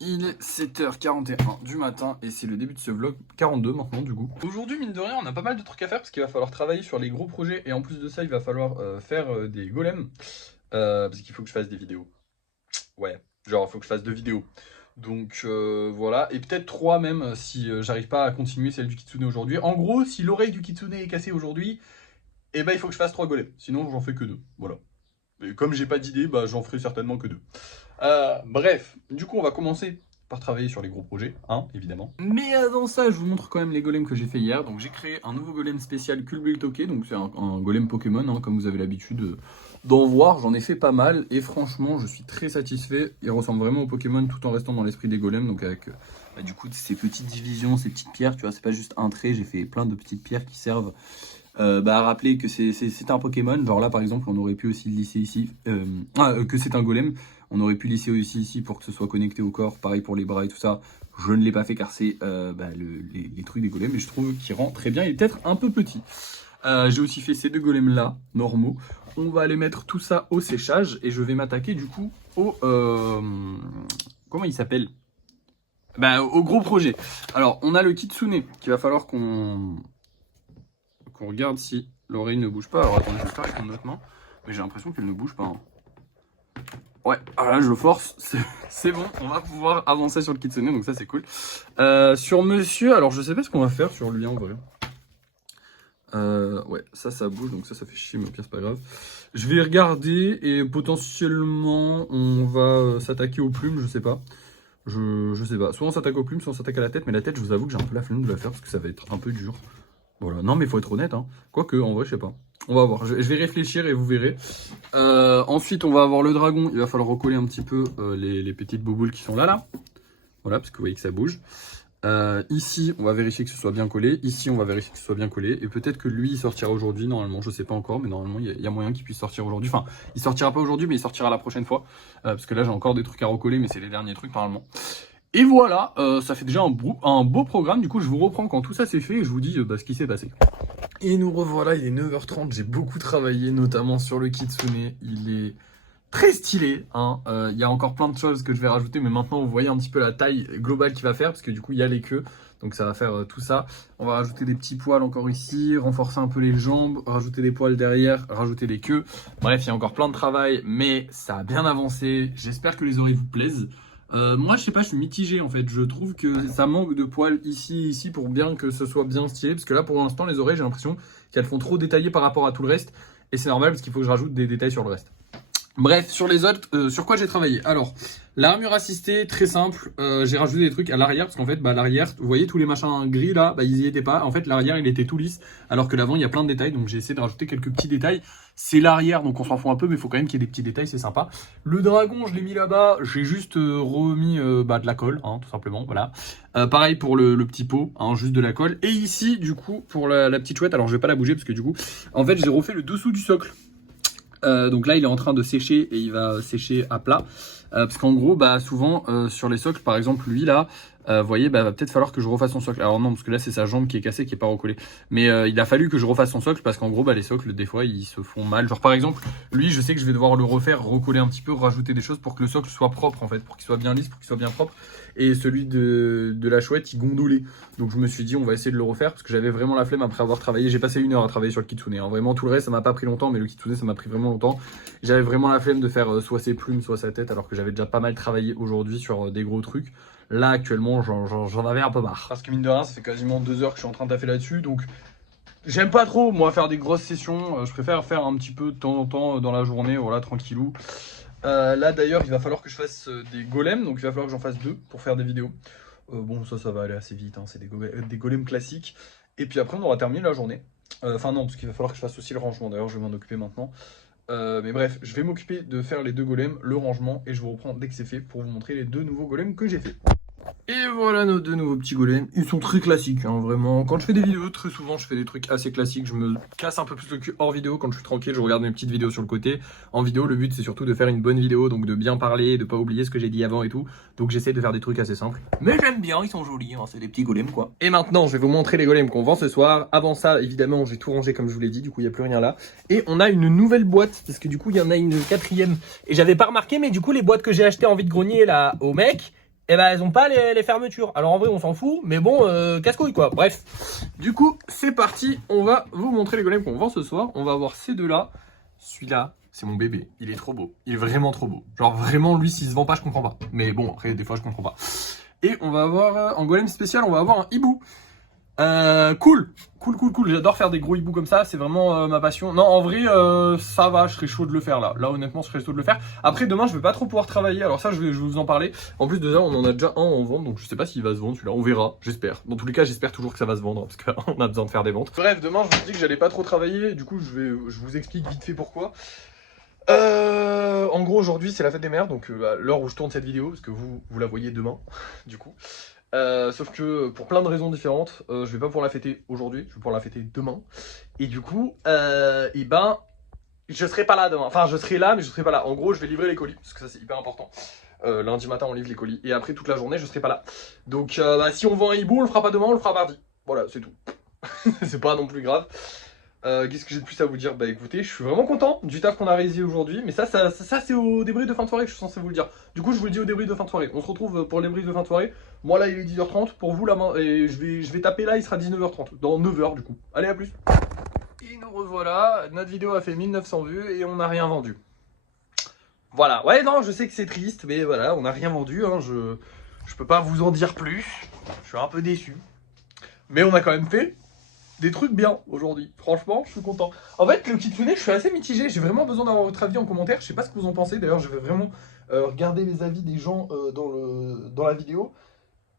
Il est 7h41 du matin et c'est le début de ce vlog 42 maintenant du coup. Aujourd'hui mine de rien on a pas mal de trucs à faire parce qu'il va falloir travailler sur les gros projets et en plus de ça il va falloir faire des golems parce qu'il faut que je fasse des vidéos. Ouais, genre il faut que je fasse 2 vidéos. Donc voilà, et peut-être 3 même si j'arrive pas à continuer celle du Kitsune aujourd'hui. En gros si l'oreille du Kitsune est cassée aujourd'hui, et ben il faut que je fasse 3 golems, sinon j'en fais que 2, voilà. Et comme j'ai pas d'idée, bah j'en ferai certainement que 2. Bref, du coup on va commencer par travailler sur les gros projets, hein, évidemment. Mais avant ça, je vous montre quand même les golems que j'ai fait hier. Donc j'ai créé un nouveau golem spécial Culbull-Toke, donc c'est un golem Pokémon, hein, comme vous avez l'habitude d'en voir. J'en ai fait pas mal et franchement, je suis très satisfait. Il ressemble vraiment au Pokémon tout en restant dans l'esprit des golems, donc avec du coup ces petites divisions, ces petites pierres, tu vois, c'est pas juste un trait, j'ai fait plein de petites pierres qui servent à rappeler que c'est un Pokémon. Genre là par exemple on aurait pu aussi le lisser ici, que c'est un golem. On aurait pu lisser aussi ici pour que ce soit connecté au corps. Pareil pour les bras et tout ça. Je ne l'ai pas fait car c'est les trucs des golems. Mais je trouve qu'il rend très bien. Il est peut-être un peu petit. J'ai aussi fait ces deux golems là, normaux. On va aller mettre tout ça au séchage. Et je vais m'attaquer du coup au... comment il s'appelle? Au gros projet. Alors on a le Kitsune qu'il va falloir qu'on regarde si l'oreille ne bouge pas. Alors attendez, je vais le faire avec mon autre main. Mais j'ai l'impression qu'elle ne bouge pas. Hein. Ouais, alors là je force, c'est bon, on va pouvoir avancer sur le Kitsune, donc ça c'est cool. Sur monsieur, alors je sais pas ce qu'on va faire sur lui en vrai. Ouais, ça bouge, donc ça fait chier, mais au pire c'est pas grave. Je vais regarder et potentiellement on va s'attaquer aux plumes, je sais pas. Je sais pas, soit on s'attaque aux plumes, soit on s'attaque à la tête, mais la tête je vous avoue que j'ai un peu la flemme de la faire parce que ça va être un peu dur. Voilà, non mais il faut être honnête, hein. Quoique, en vrai, je sais pas. On va voir, je vais réfléchir et vous verrez. Ensuite, on va avoir le dragon. Il va falloir recoller un petit peu les petites bouboules qui sont là. Voilà, parce que vous voyez que ça bouge. Ici, on va vérifier que ce soit bien collé. Ici, on va vérifier que ce soit bien collé. Et peut-être que lui, il sortira aujourd'hui, normalement. Je sais pas encore, mais normalement, il y a moyen qu'il puisse sortir aujourd'hui. Enfin, il sortira pas aujourd'hui, mais il sortira la prochaine fois. Parce que là, j'ai encore des trucs à recoller, mais c'est les derniers trucs, normalement. Et voilà, ça fait déjà un beau programme. Du coup, je vous reprends quand tout ça c'est fait et je vous dis ce qui s'est passé. Et nous revoilà, il est 9h30, j'ai beaucoup travaillé, notamment sur le Kitsune. Il est très stylé, hein. Il y a encore plein de choses que je vais rajouter, mais maintenant vous voyez un petit peu la taille globale qu'il va faire, parce que du coup il y a les queues, donc ça va faire tout ça. On va rajouter des petits poils encore ici, renforcer un peu les jambes, rajouter des poils derrière, rajouter des queues. Bref, il y a encore plein de travail, mais ça a bien avancé. J'espère que les oreilles vous plaisent. Moi je sais pas, je suis mitigé en fait, je trouve que ça manque de poils ici pour bien que ce soit bien stylé, parce que là pour l'instant les oreilles j'ai l'impression qu'elles font trop détaillées par rapport à tout le reste, et c'est normal parce qu'il faut que je rajoute des détails sur le reste. Bref, sur les autres, sur quoi j'ai travaillé? Alors, l'armure assistée, très simple, j'ai rajouté des trucs à l'arrière, parce qu'en fait, l'arrière, vous voyez tous les machins gris là, ils y étaient pas. En fait, l'arrière, il était tout lisse, alors que l'avant, il y a plein de détails, donc j'ai essayé de rajouter quelques petits détails. C'est l'arrière, donc on s'en fout un peu, mais il faut quand même qu'il y ait des petits détails, c'est sympa. Le dragon, je l'ai mis là-bas, j'ai juste remis de la colle, hein, tout simplement, voilà. Pareil pour le petit pot, hein, juste de la colle. Et ici, du coup, pour la petite chouette, alors je vais pas la bouger, parce que du coup, en fait, j'ai refait le dessous du socle. Donc là il est en train de sécher et il va sécher à plat parce qu'en gros souvent sur les socles par exemple lui là vous voyez va peut-être falloir que je refasse son socle. Alors non parce que là c'est sa jambe qui est cassée, qui est pas recollée, mais il a fallu que je refasse son socle parce qu'en gros les socles des fois ils se font mal. Genre par exemple lui je sais que je vais devoir le refaire, recoller un petit peu, rajouter des choses pour que le socle soit propre en fait, pour qu'il soit bien lisse, pour qu'il soit bien propre. Et celui de la chouette il gondolait, donc je me suis dit on va essayer de le refaire parce que j'avais vraiment la flemme après avoir travaillé. J'ai passé 1 heure à travailler sur le Kitsune, hein. Vraiment tout le reste ça m'a pas pris longtemps, mais le Kitsune ça m'a pris vraiment longtemps. J'avais vraiment la flemme de faire soit ses plumes soit sa tête, alors que j'avais déjà pas mal travaillé aujourd'hui sur des gros trucs. Là actuellement j'en avais un peu marre, parce que mine de rien ça fait quasiment 2 heures que je suis en train de taffer là-dessus, donc j'aime pas trop moi faire des grosses sessions. Je préfère faire un petit peu de temps en temps dans la journée, voilà, tranquillou. Là d'ailleurs il va falloir que je fasse des golems, donc il va falloir que j'en fasse 2 pour faire des vidéos. Bon ça va aller assez vite, hein. C'est des golems classiques. Et puis après on aura terminé la journée. Enfin non, parce qu'il va falloir que je fasse aussi le rangement, d'ailleurs je vais m'en occuper maintenant. Mais bref, je vais m'occuper de faire les 2 golems, le rangement, et je vous reprends dès que c'est fait pour vous montrer les 2 nouveaux golems que j'ai fait. Et voilà nos 2 nouveaux petits golems. Ils sont très classiques, hein, vraiment. Quand je fais des vidéos, très souvent, je fais des trucs assez classiques. Je me casse un peu plus le cul hors vidéo. Quand je suis tranquille, je regarde mes petites vidéos sur le côté. En vidéo, le but, c'est surtout de faire une bonne vidéo, donc de bien parler, de pas oublier ce que j'ai dit avant et tout. Donc j'essaie de faire des trucs assez simples. Mais j'aime bien, ils sont jolis, hein, c'est des petits golems, quoi. Et maintenant, je vais vous montrer les golems qu'on vend ce soir. Avant ça, évidemment, j'ai tout rangé comme je vous l'ai dit. Du coup, il n'y a plus rien là. Et on a une nouvelle boîte, parce que du coup, il y en a une 4e. Et j'avais pas remarqué, mais du coup, les boîtes que j'ai achetées en vide-grenier, là, au mec, et ben elles ont pas les fermetures. Alors en vrai on s'en fout, mais bon, casse-couille quoi. Bref. Du coup, c'est parti. On va vous montrer les golems qu'on vend ce soir. On va voir ces deux-là. Celui-là, c'est mon bébé. Il est trop beau. Il est vraiment trop beau. Genre vraiment, lui, s'il se vend pas, je comprends pas. Mais bon, après, des fois, je comprends pas. Et on va avoir, en golem spécial, on va avoir un hibou. Cool. Cool. J'adore faire des gros hiboux comme ça. C'est vraiment ma passion. Non, en vrai, ça va. Je serais chaud de le faire là. Là, honnêtement, je serais chaud de le faire. Après, demain, je vais pas trop pouvoir travailler. Alors ça, je vais vous en parler. En plus, déjà, on en a déjà un en vente. Donc, je sais pas s'il va se vendre celui-là. On verra. J'espère. Dans tous les cas, j'espère toujours que ça va se vendre. Parce qu'on a besoin de faire des ventes. Bref, demain, je vous dis que j'allais pas trop travailler. Du coup, je vous explique vite fait pourquoi. En gros, aujourd'hui, c'est la fête des mères. Donc, à l'heure où je tourne cette vidéo. Parce que vous la voyez demain. Du coup. Sauf que pour plein de raisons différentes, je vais pas pouvoir la fêter aujourd'hui, je vais pouvoir la fêter demain. Et du coup, et ben, je serai pas là demain. Enfin, je serai là, mais je serai pas là. En gros, je vais livrer les colis, parce que ça c'est hyper important. Lundi matin, on livre les colis. Et après, toute la journée, je serai pas là. Donc, bah, si on vend un hibou, on le fera pas demain, on le fera mardi. Voilà, c'est tout. C'est pas non plus grave. Qu'est-ce que j'ai de plus à vous dire? Bah écoutez, je suis vraiment content du taf qu'on a réalisé aujourd'hui. Mais ça c'est au débrief de fin de soirée que je suis censé vous le dire. Du coup, je vous le dis au débrief de fin de soirée. On se retrouve pour le débrief de fin de soirée. Moi là, il est 10h30. Pour vous, là, et je vais taper là, il sera 19h30. Dans 9h du coup. Allez, à plus. Et nous revoilà. Notre vidéo a fait 1900 vues et on n'a rien vendu. Voilà. Ouais, non, je sais que c'est triste, mais voilà, on n'a rien vendu. Hein. Je peux pas vous en dire plus. Je suis un peu déçu. Mais on a quand même fait des trucs bien aujourd'hui. Franchement, je suis content. En fait, le Kitsune, je suis assez mitigé. J'ai vraiment besoin d'avoir votre avis en commentaire. Je sais pas ce que vous en pensez. D'ailleurs, je vais vraiment regarder les avis des gens dans la vidéo.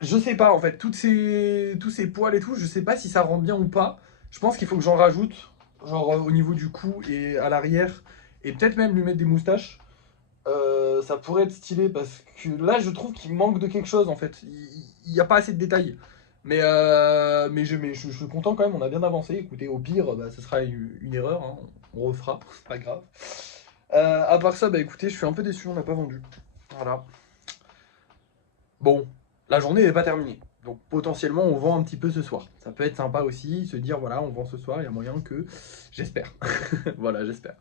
Je sais pas, en fait, tous ces poils et tout, je sais pas si ça rend bien ou pas. Je pense qu'il faut que j'en rajoute, genre au niveau du cou et à l'arrière. Et peut-être même lui mettre des moustaches. Ça pourrait être stylé parce que là, je trouve qu'il manque de quelque chose, en fait. Il n'y a pas assez de détails. Mais je suis content quand même, on a bien avancé. Écoutez, au pire, bah, ce sera une erreur, hein. On refera, c'est pas grave. À part ça, bah écoutez, je suis un peu déçu, on n'a pas vendu. Voilà. Bon, la journée n'est pas terminée. Donc potentiellement, on vend un petit peu ce soir. Ça peut être sympa aussi, se dire, voilà, on vend ce soir, il y a moyen que... J'espère. Voilà, j'espère.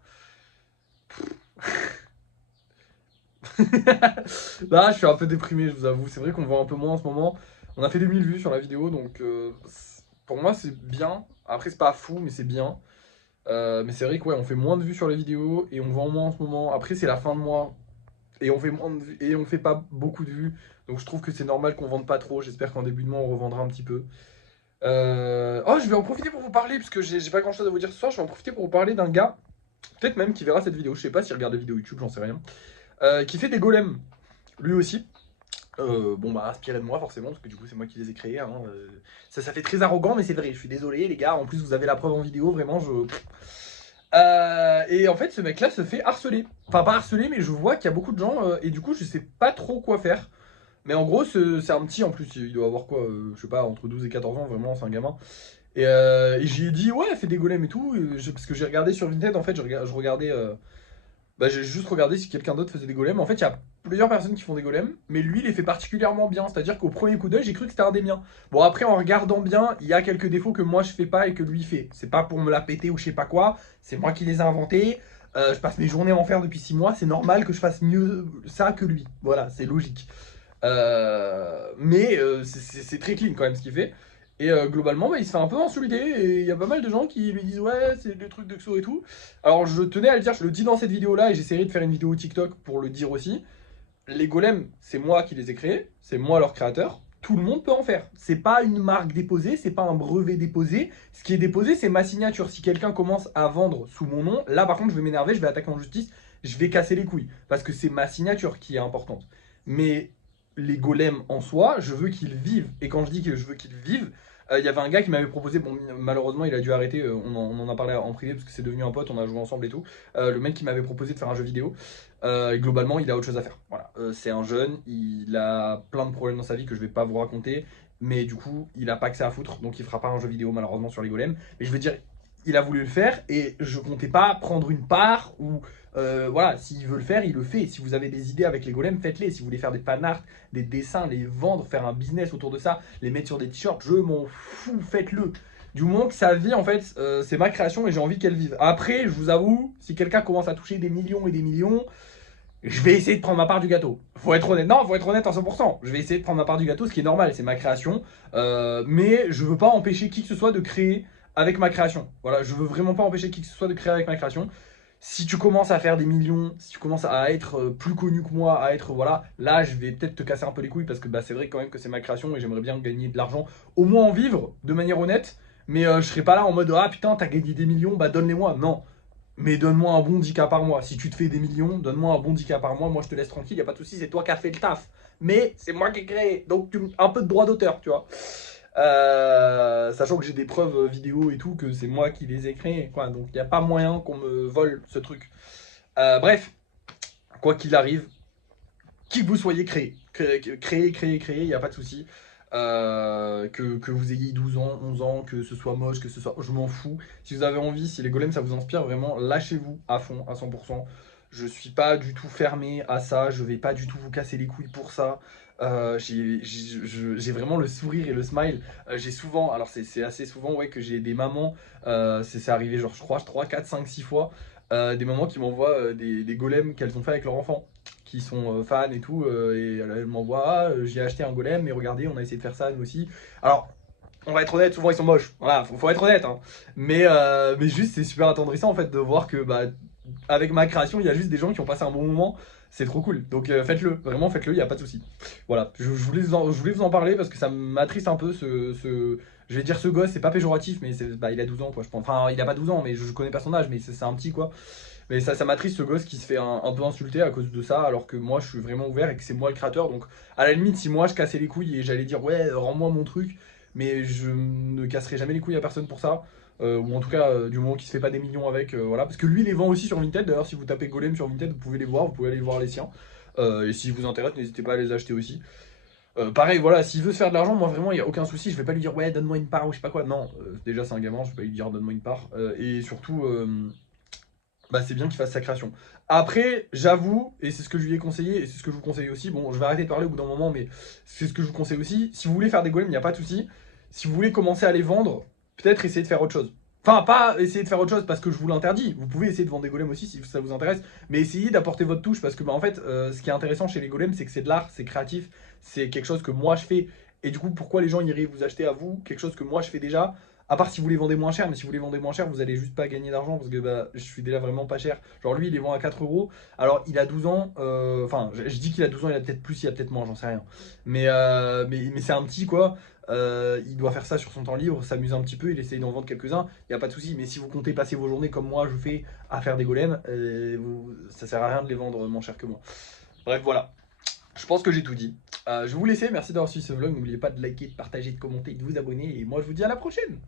Là, je suis un peu déprimé, je vous avoue. C'est vrai qu'on voit un peu moins en ce moment. On a fait 2000 vues sur la vidéo, donc pour moi, c'est bien. Après, c'est pas fou, mais c'est bien. Mais c'est vrai que ouais, on fait moins de vues sur les vidéos et on vend moins en ce moment. Après, c'est la fin de mois et on fait moins de vues, et on fait pas beaucoup de vues. Donc, je trouve que c'est normal qu'on vende pas trop. J'espère qu'en début de mois, on revendra un petit peu. Oh, je vais en profiter pour vous parler, parce que j'ai pas grand chose à vous dire ce soir. Je vais en profiter pour vous parler d'un gars, peut-être même qui verra cette vidéo. Je sais pas s'il regarde des vidéos YouTube, j'en sais rien. Qui fait des golems, lui aussi. Bon bah inspiré de moi forcément, parce que du coup c'est moi qui les ai créés, hein. Ça fait très arrogant, mais c'est vrai, je suis désolé les gars. En plus vous avez la preuve en vidéo, vraiment et en fait ce mec là se fait harceler. Enfin pas harceler, mais je vois qu'il y a beaucoup de gens, et du coup je sais pas trop quoi faire. Mais en gros c'est un petit, en plus il doit avoir quoi, je sais pas, entre 12 et 14 ans, vraiment c'est un gamin. Et j'ai dit ouais, fais des golems et tout, parce que j'ai regardé sur Vinted, en fait je regardais... Bah, j'ai juste regardé si quelqu'un d'autre faisait des golems. En fait, il y a plusieurs personnes qui font des golems, mais lui, il les fait particulièrement bien. C'est-à-dire qu'au premier coup d'œil, j'ai cru que c'était un des miens. Bon, après, en regardant bien, il y a quelques défauts que moi, je fais pas et que lui fait. C'est pas pour me la péter ou je sais pas quoi. C'est moi qui les ai inventés. Je passe mes journées à en faire depuis 6 mois. C'est normal que je fasse mieux ça que lui. Voilà, c'est logique. Mais c'est très clean quand même ce qu'il fait. Et globalement, bah, il se fait un peu insulter. Et il y a pas mal de gens qui lui disent ouais, c'est des trucs de XO et tout. Alors je tenais à le dire, je le dis dans cette vidéo là, et j'essaierai de faire une vidéo TikTok pour le dire aussi. Les golems, c'est moi qui les ai créés, c'est moi leur créateur. Tout le monde peut en faire. C'est pas une marque déposée, c'est pas un brevet déposé. Ce qui est déposé, c'est ma signature. Si quelqu'un commence à vendre sous mon nom, là par contre, je vais m'énerver, je vais attaquer en justice, je vais casser les couilles. Parce que c'est ma signature qui est importante. Mais les golems en soi, je veux qu'ils vivent. Et quand je dis que je veux qu'ils vivent, il y avait un gars qui m'avait proposé, bon malheureusement il a dû arrêter, on en a parlé en privé parce que c'est devenu un pote, on a joué ensemble et tout. Le mec qui m'avait proposé de faire un jeu vidéo, et globalement il a autre chose à faire. Voilà. C'est un jeune, il a plein de problèmes dans sa vie que je vais pas vous raconter, mais du coup il a pas que ça à foutre, donc il fera pas un jeu vidéo malheureusement sur les golems. Mais je veux dire, il a voulu le faire et je comptais pas prendre une part ou voilà, s'il veut le faire, il le fait. Si vous avez des idées avec les golems, faites-les. Si vous voulez faire des fanarts, des dessins, les vendre, faire un business autour de ça, les mettre sur des t-shirts, je m'en fous, faites-le. Du moment que ça vit, en fait, c'est ma création et j'ai envie qu'elle vive. Après, je vous avoue, si quelqu'un commence à toucher des millions et des millions, je vais essayer de prendre ma part du gâteau. Faut être honnête. Non, faut être honnête à 100%. Je vais essayer de prendre ma part du gâteau, ce qui est normal, c'est ma création. Mais je veux pas empêcher qui que ce soit de créer avec ma création. Voilà, je veux vraiment pas empêcher qui que ce soit de créer avec ma création. Si tu commences à faire des millions, si tu commences à être plus connu que moi, à être voilà, là je vais peut-être te casser un peu les couilles parce que bah, c'est vrai quand même que c'est ma création et j'aimerais bien gagner de l'argent, au moins en vivre de manière honnête. Mais je serai pas là en mode ah putain t'as gagné des millions, bah donne-les-moi. Non, mais donne-moi un bon 10K par mois. Si tu te fais des millions, donne-moi un bon 10K par mois. Moi, je te laisse tranquille, y a pas de souci, c'est toi qui as fait le taf. Mais c'est moi qui ai créé. Donc, un peu de droit d'auteur, tu vois. Sachant que j'ai des preuves vidéo et tout, que c'est moi qui les ai créées. Quoi. Donc, il n'y a pas moyen qu'on me vole ce truc. Bref, quoi qu'il arrive, qui que vous soyez créé. Créé, il n'y a pas de souci. Que vous ayez 12 ans, 11 ans, que ce soit moche, que ce soit... Je m'en fous. Si vous avez envie, si les golems ça vous inspire, vraiment, lâchez-vous à fond, à 100%. Je suis pas du tout fermé à ça, je vais pas du tout vous casser les couilles pour ça. J'ai vraiment le sourire et le smile. J'ai souvent, alors c'est assez souvent ouais, que j'ai des mamans, c'est arrivé genre je crois 3, 4, 5, 6 fois, des mamans qui m'envoient des golems qu'elles ont fait avec leur enfant qui sont fans et tout, et elle m'envoie, ah, j'ai acheté un golem, mais regardez, on a essayé de faire ça nous aussi. Alors, on va être honnête, souvent ils sont moches, voilà, faut être honnête, hein. Mais juste c'est super attendrissant en fait de voir que bah, avec ma création, il y a juste des gens qui ont passé un bon moment, c'est trop cool. Donc faites-le, vraiment faites-le, il n'y a pas de souci. Voilà, je voulais vous en parler parce que ça m'attriste un peu je vais dire ce gosse, c'est pas péjoratif, mais bah, il a 12 ans quoi, je pense. Enfin, il a pas 12 ans, mais je connais pas son âge, mais c'est un petit quoi. Mais ça m'attriste ce gosse qui se fait un peu insulter à cause de ça, alors que moi je suis vraiment ouvert et que c'est moi le créateur. Donc à la limite, si moi je cassais les couilles et j'allais dire ouais, rends-moi mon truc, mais je ne casserai jamais les couilles à personne pour ça. Ou en tout cas, du moment qu'il se fait pas des millions avec, voilà. Parce que lui, il les vend aussi sur Vinted. D'ailleurs, si vous tapez Golem sur Vinted, vous pouvez les voir, vous pouvez aller voir les siens. Et s'ils vous intéressent, n'hésitez pas à les acheter aussi. Pareil, voilà, s'il veut se faire de l'argent, moi vraiment, il n'y a aucun souci. Je vais pas lui dire ouais, donne-moi une part ou je sais pas quoi. Non, déjà, c'est un gamin, je vais pas lui dire donne-moi une part. Et surtout, bah, c'est bien qu'il fasse sa création. Après, j'avoue, et c'est ce que je lui ai conseillé, et c'est ce que je vous conseille aussi, bon, je vais arrêter de parler au bout d'un moment, mais c'est ce que je vous conseille aussi. Si vous voulez faire des golems, il n'y a pas de souci. Si vous voulez commencer à les vendre, peut-être essayer de faire autre chose. Enfin, pas essayer de faire autre chose parce que je vous l'interdis. Vous pouvez essayer de vendre des golems aussi si ça vous intéresse, mais essayez d'apporter votre touche parce que, bah, en fait, ce qui est intéressant chez les golems, c'est que c'est de l'art, c'est créatif, c'est quelque chose que moi je fais. Et du coup, pourquoi les gens iraient vous acheter à vous quelque chose que moi je fais déjà? À part si vous les vendez moins cher, mais si vous les vendez moins cher, vous allez juste pas gagner d'argent parce que bah, je suis déjà vraiment pas cher. Genre lui, il les vend à 4 euros. Alors il a 12 ans, enfin je dis qu'il a 12 ans, il a peut-être plus, il a peut-être moins, j'en sais rien. Mais c'est un petit quoi. Il doit faire ça sur son temps libre, s'amuser un petit peu, il essaye d'en vendre quelques-uns, il n'y a pas de souci. Mais si vous comptez passer vos journées comme moi je fais à faire des golems, ça sert à rien de les vendre moins cher que moi. Bref, voilà. Je pense que j'ai tout dit. Je vais vous laisser, merci d'avoir suivi ce vlog. N'oubliez pas de liker, de partager, de commenter, de vous abonner. Et moi je vous dis à la prochaine.